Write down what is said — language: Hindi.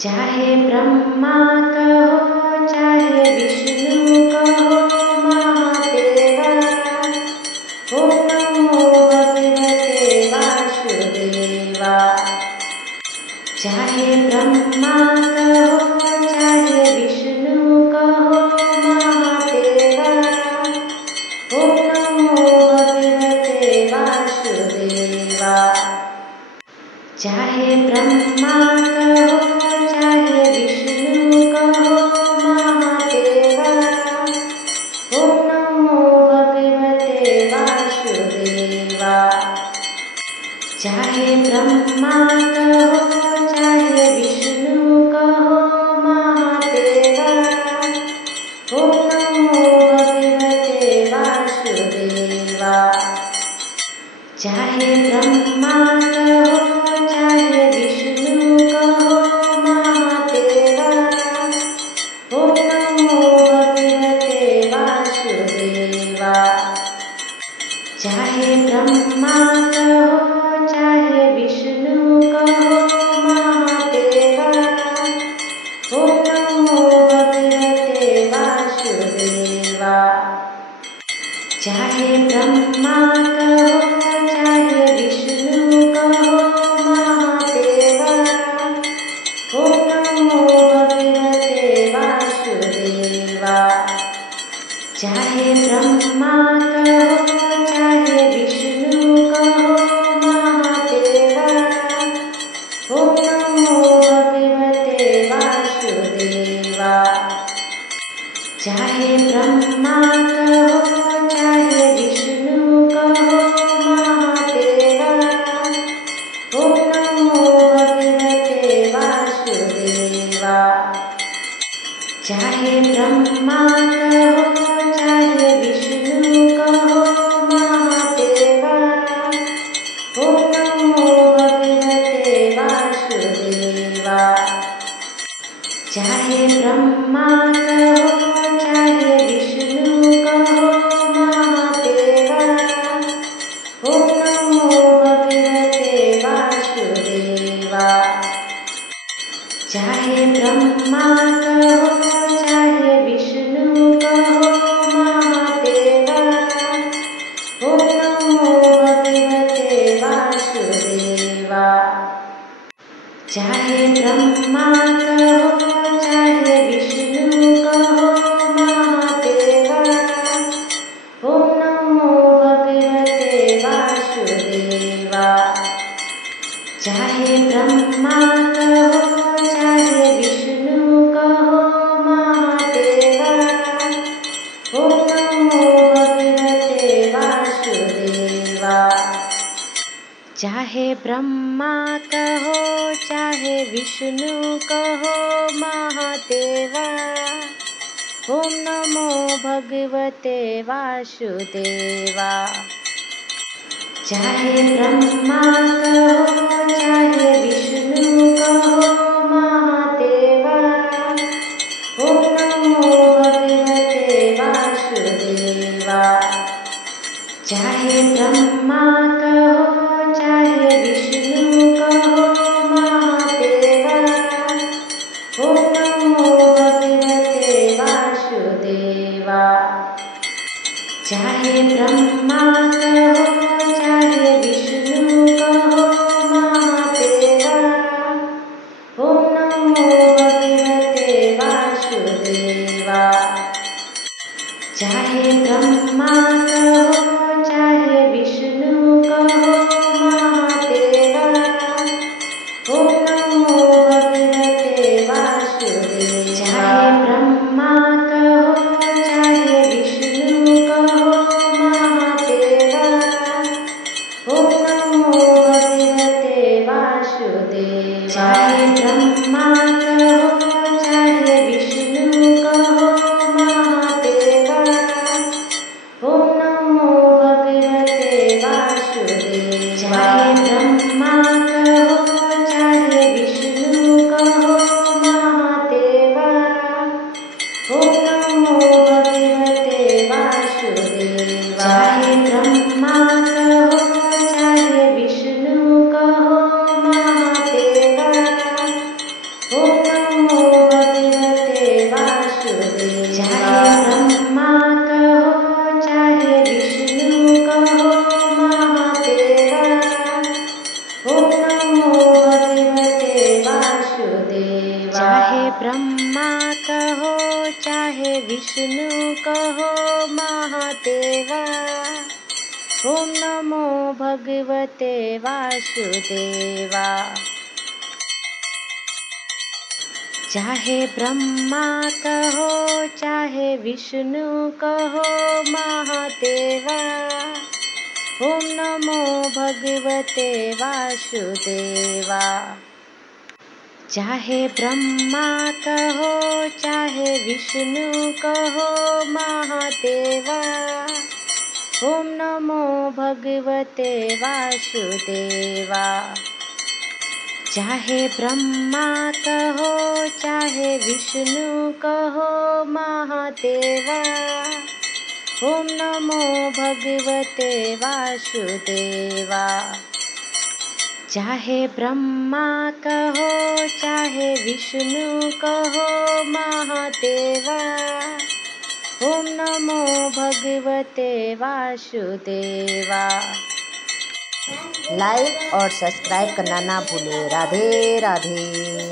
चाहे ब्रह्मा कहो चाहे विष्णु कहो महादेवा। ओम नमो भगवते वासुदेवा। चाहे ब्रह्मा कहो चाहे विष्णु कहो महादेवा। ओम नमो भगवते वासुदेवा। चाहे ब्रह्मा कहो चाहे विष्णु कहो महादेवा। ओम नमो भगवते वासुदेवा। चाहे ब्रह्मा कहो चाहे विष्णु कहो महादेवा। ओम नमो भगवते वासुदेवा। चाहे ब्रह्मा कहो चाहे विष्णु कहो महादेवा। ओम नमो भगवते वासुदेवा। चाहे ब्रह्मा कहो चाहे विष्णु कहो महादेवा। ओम नमो भगवते वासुदेवा। चाहे ब्रह्मा कहो चाहे विष्णु कहो महादेवा। ओम नमो भगवते वासुदेवा। चाहे ब्रह्मा कहो चाहे विष्णु कहो महादेवा। ओम नमो भगवते वासुदेवा। चाहे ब्रह्मा कहो चाहे विष्णु कहो महादेवा। ओम नमो भगवते वासुदेवा। चाहे ब्रह्मा कहो चाहे विष्णु कहो महादेवा। ओम नमो भगवते वासुदेवा। चाहे ब्रह्मा कहो चाहे विष्णु कहो महादेवा। ओम नमो भगवते वासुदेवा। चाहे ब्रह्मा कहो चाहे विष्णु कहो महादेवा। ओम नमो भगवते वासुदेवा। चाहे ब्रह्मा कहो चाहे विष्णु कहो महादेवा। ओम नमो भगवते वासुदेवा। चाहे ब्रह्मा कहो चाहे विष्णु कहो महादेवा। ओम नमो भगवते वासुदेवा। चाहे ब्रह्मा कहो चाहे विष्णु कहो महादेवा। ओम नमो भगवते वासुदेवा। चाहे ब्रह्मा कहो चाहे विष्णु कहो महादेवा। ओम नमो भगवते वासुदेवा। चाहे ब्रह्मा कहो चाहे विष्णु कहो महादेवा। ओम नमो भगवते वासुदेवा। चाहे ब्रह्मा कहो चाहे विष्णु कहो महादेवा। ओम नमो भगवते वासुदेवा। चाहे ब्रह्मा कहो चाहे विष्णु कहो महादेवा। ओम नमो भगवते वासुदेवा। चाहे ब्रह्मा कहो चाहे विष्णु कहो महादेवा। ओम नमो भगवते वासुदेवा। चाहे ब्रह्मा कहो चाहे विष्णु कहो महादेवा। ओम नमो भगवते वासुदेवा। चाहे ब्रह्मा कहो चाहे विष्णु कहो महादेवा। ओम नमो भगवते वासुदेवा। चाहे ब्रह्मा कहो चाहे विष्णु कहो महादेवा। ओम ब्रह्मा कहो चाहे विष्णु कहो महादेवा। ओम नमो भगवते वासुदेवा। चाहे ब्रह्मा कहो चाहे विष्णु कहो महादेवा। ओम नमो भगवते वासुदेवा। चाहे ब्रह्मा कहो चाहे विष्णु कहो महादेवा। ओम नमो भगवते वासुदेवा। चाहे ब्रह्मा कहो चाहे विष्णु कहो महादेवा। ओम नमो भगवते वासुदेवा। चाहे ब्रह्मा कहो चाहे विष्णु कहो महादेवा। ओम नमो भगवते वासुदेवा। लाइक और सब्सक्राइब करना ना भूले। राधे राधे।